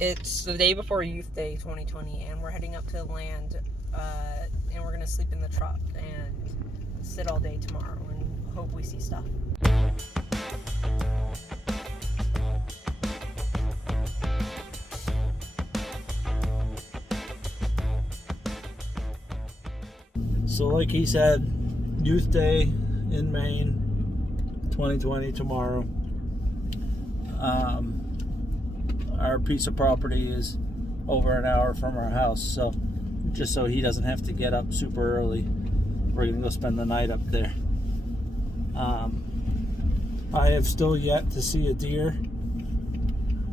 It's the day before Youth Day 2020, and we're heading up to the land, and we're gonna sleep in the truck and sit all day tomorrow and hope we see stuff. So like he said, Youth Day in Maine, 2020, tomorrow. Our piece of property is over an hour from our house, so just so he doesn't have to get up super early, we're gonna go spend the night up there. I have still yet to see a deer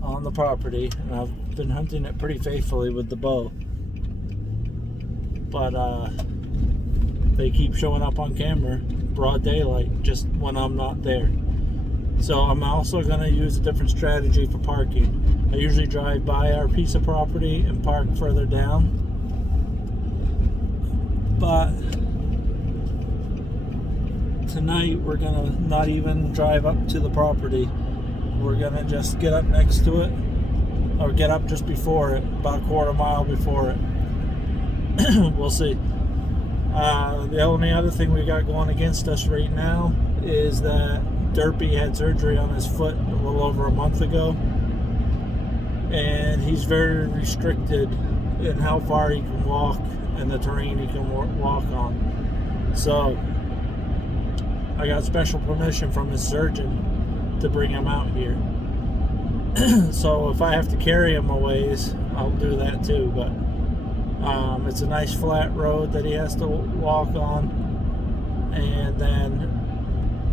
on the property, and I've been hunting it pretty faithfully with the bow, but they keep showing up on camera broad daylight just when I'm not there. So I'm also going to use a different strategy for parking. I usually drive by our piece of property and park further down, but tonight we're going to not even drive up to the property. We're going to just get up next to it, or get up just before it, about a quarter mile before it. We'll see. The only other thing we got going against us right now is that Derpy had surgery on his foot a little over a month ago, and he's very restricted in how far he can walk and the terrain he can walk on. So I got special permission from his surgeon to bring him out here. So if I have to carry him a ways, I'll do that too, but it's a nice flat road that he has to walk on, and then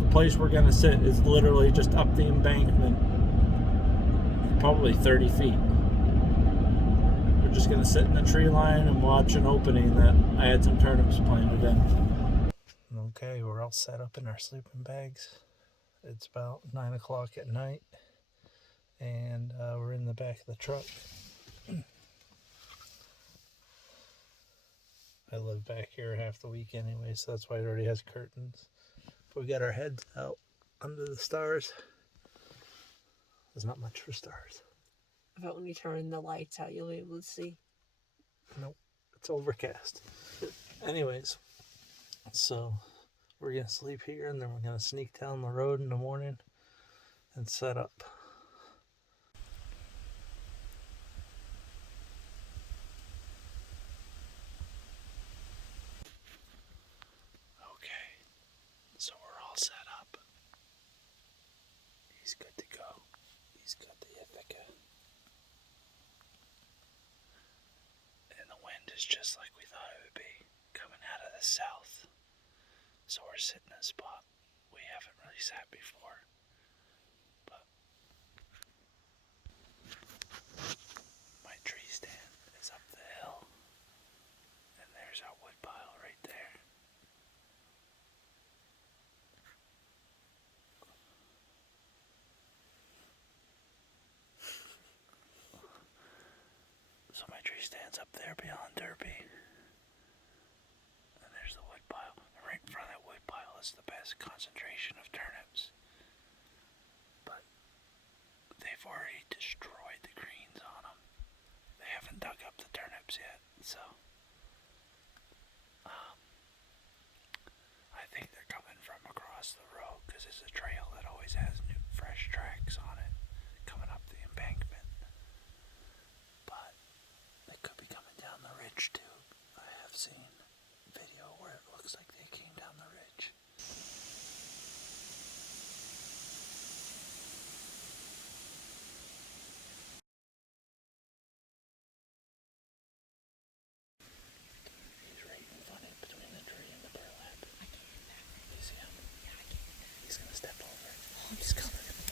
the place we're going to sit is literally just up the embankment, probably 30 feet. We're just going to sit in the tree line and watch an opening that I had some turnips planted in. Okay, we're all set up in our sleeping bags. It's about 9 o'clock at night, and we're in the back of the truck. I live back here half the week anyway, so that's why it already has curtains. We got our heads out under the stars. There's not much for stars. I bet when you turn the lights out, you'll be able to see. Nope, it's overcast. Anyways, so we're gonna sleep here, and then we're gonna sneak down the road in the morning and set up. Okay, so we're all set up. He's good to go. He's got the Ithaca. And the wind is just like we thought it would be, coming out of the south. So we're sitting in a spot we haven't really sat before. But my tree stand is up the hill, and there's our wood pile right there. So my tree stand's up there beyond Derpy. And there's the wood pile. And right in front of that wood pile is the best concentration of turnips. But they've already destroyed the greens on them. They haven't dug up the turnips yet, so I think they're coming from across the road, because it's a trail that always has new fresh tracks on it coming up the embankment. But they could be coming down the ridge too. I have seen video where it looks like they came down the ridge. He's right in front of it, between the tree and the burlap. I can hear that. You see him? Yeah, I can hear that. He's gonna step over it. Oh, I'm just covered in the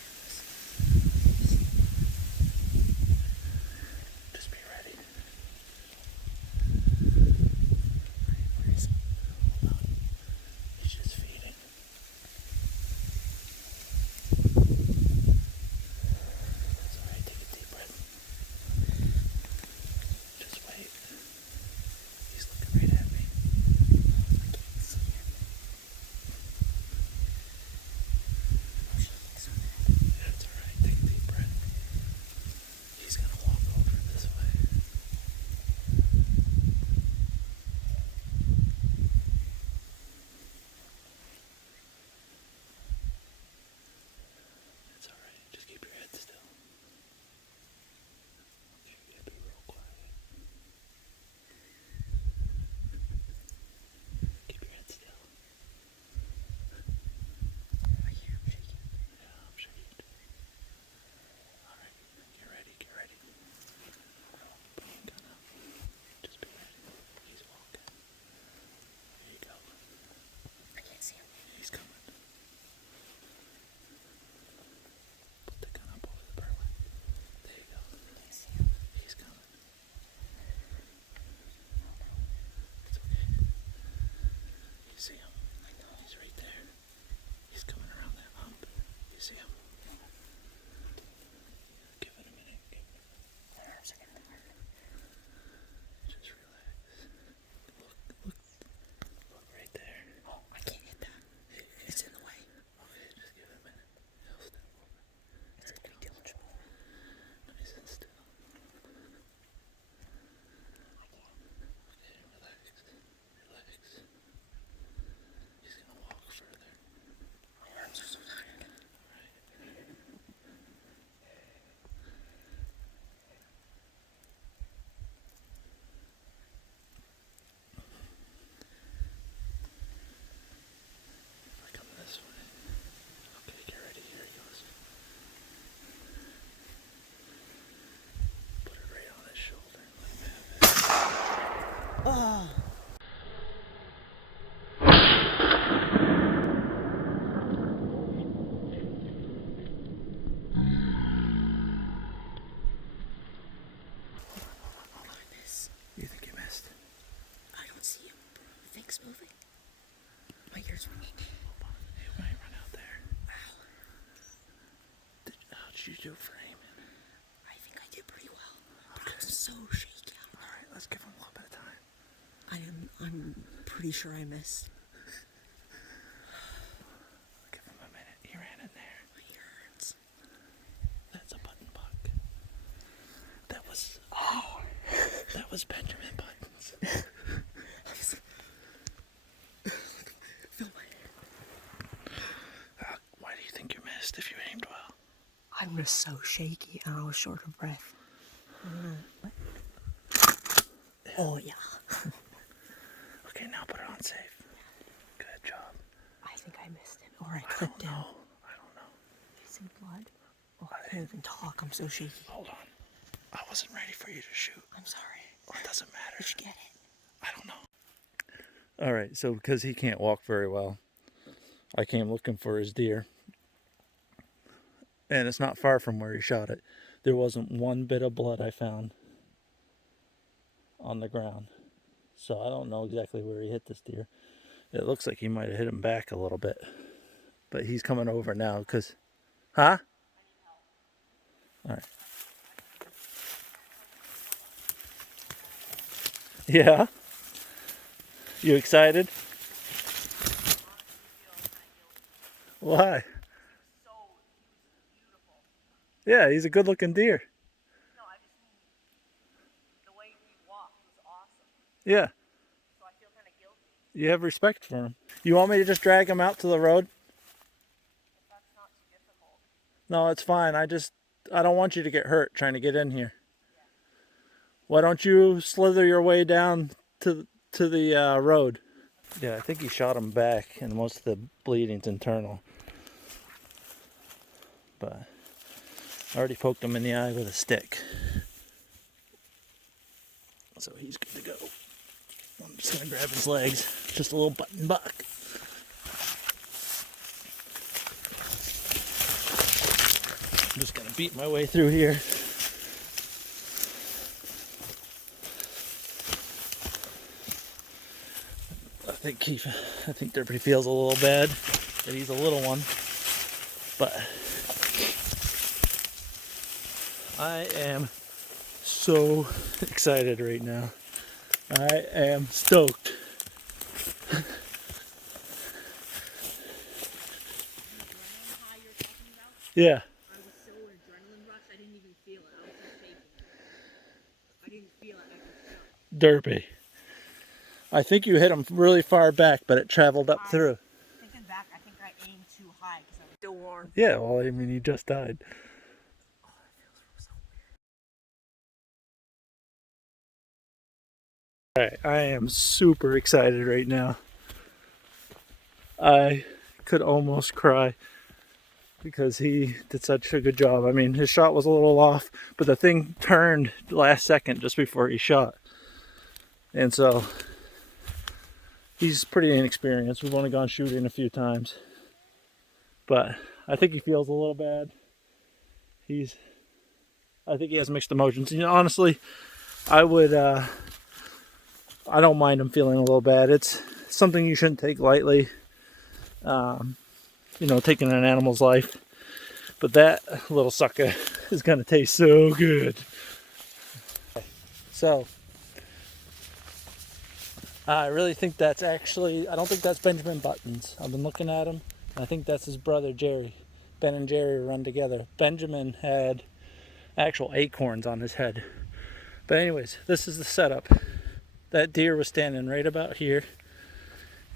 see him. Give it a minute. Just relax. Look right there. Oh, I can't hit that. It's in the way. Okay, just give it a minute. He'll step over. It's gonna be diligent. Nice and still. I can't. Okay, relax. He's gonna walk further. My arms are so tired. Come this way. Okay, get ready. Here he goes. Put it right on his shoulder. Let him have it. Oh. You think you missed? I don't see him. Things moving. My ears ringing. You might run out there. How did you do for aiming? I think I did pretty well. But I'm so shaky. Alright, let's give him a little bit of time. I'm pretty sure I missed. Give him a minute. He ran in there. My ear hurts. That's a button buck. That was Benjamin Buttons. Feel my Why do you think you missed if you aimed well? I was so shaky and I was short of breath. Oh yeah. Okay, now put it on safe. Good job. I think I missed it. Or I clipped him. I don't know. You see blood? Oh, I can't even talk. I'm so shaky. Hold on. I wasn't ready for you to shoot. I'm sorry. Well, it doesn't matter. Did you get it? I don't know. All right, so because he can't walk very well, I came looking for his deer. And it's not far from where he shot it. There wasn't one bit of blood I found on the ground. So I don't know exactly where he hit this deer. It looks like he might have hit him back a little bit. But he's coming over now because... Huh? All right. Yeah? You excited? Why? Yeah, he's a good looking deer. No, I just mean the way he walked was awesome. Yeah. So I feel kind of guilty You have respect for him. You want me to just drag him out to the road? if that's not too difficult. No, it's fine. I don't want you to get hurt trying to get in here. Why don't you slither your way down to the road? Yeah, I think he shot him back, and most of the bleeding's internal. But I already poked him in the eye with a stick. So he's good to go. I'm just going to grab his legs. Just a little button buck. I'm just going to beat my way through here. I think Derpy feels a little bad that he's a little one. But I am so excited right now. I am stoked. Yeah. I was so adrenaline rush, I didn't even feel it. I was so shaking. I didn't feel it. I just felt Derpy. I think you hit him really far back, but it traveled up through. thinking back, I think I aimed too high because I was still warm. Yeah, well, I mean, he just died. Oh, it feels so weird. Alright, I am super excited right now. I could almost cry because he did such a good job. I mean, his shot was a little off, but the thing turned last second just before he shot. And so he's pretty inexperienced. We've only gone shooting a few times. But I think he feels a little bad. I think he has mixed emotions. You know, honestly, I don't mind him feeling a little bad. It's something you shouldn't take lightly. You know, taking an animal's life. But that little sucker is gonna taste so good. So I really think that's actually, I don't think that's Benjamin Buttons. I've been looking at him, and I think that's his brother Jerry. Ben and Jerry run together. Benjamin had actual acorns on his head. But anyways, this is the setup. That deer was standing right about here,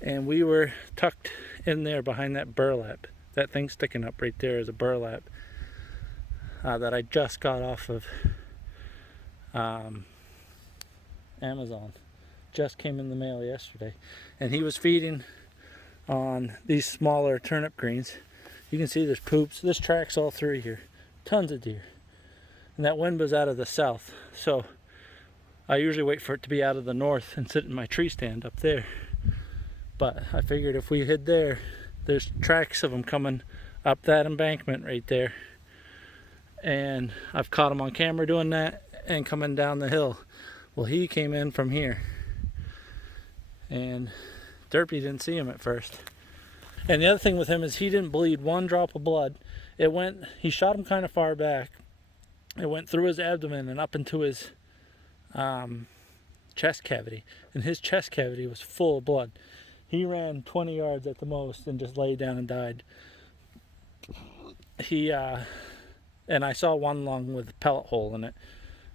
and we were tucked in there behind that burlap. That thing sticking up right there is a burlap that I just got off of Amazon. Just came in the mail yesterday. And he was feeding on these smaller turnip greens. You can see there's poops. This tracks all through here. Tons of deer. And that wind was out of the south. So I usually wait for it to be out of the north and sit in my tree stand up there. But I figured if we hid there, there's tracks of them coming up that embankment right there. And I've caught him on camera doing that and coming down the hill. Well, he came in from here. And Derpy didn't see him at first. And the other thing with him is he didn't bleed one drop of blood. He shot him kind of far back. It went through his abdomen and up into his chest cavity. And his chest cavity was full of blood. He ran 20 yards at the most and just laid down and died. And I saw one lung with a pellet hole in it.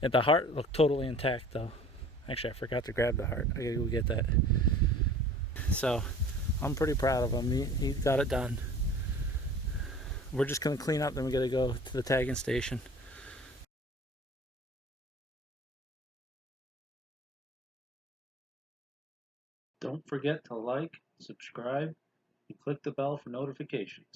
And the heart looked totally intact though. Actually, I forgot to grab the heart. I gotta go get that. So I'm pretty proud of him. He got it done. We're just gonna clean up, then we gotta go to the tagging station. Don't forget to like, subscribe, and click the bell for notifications.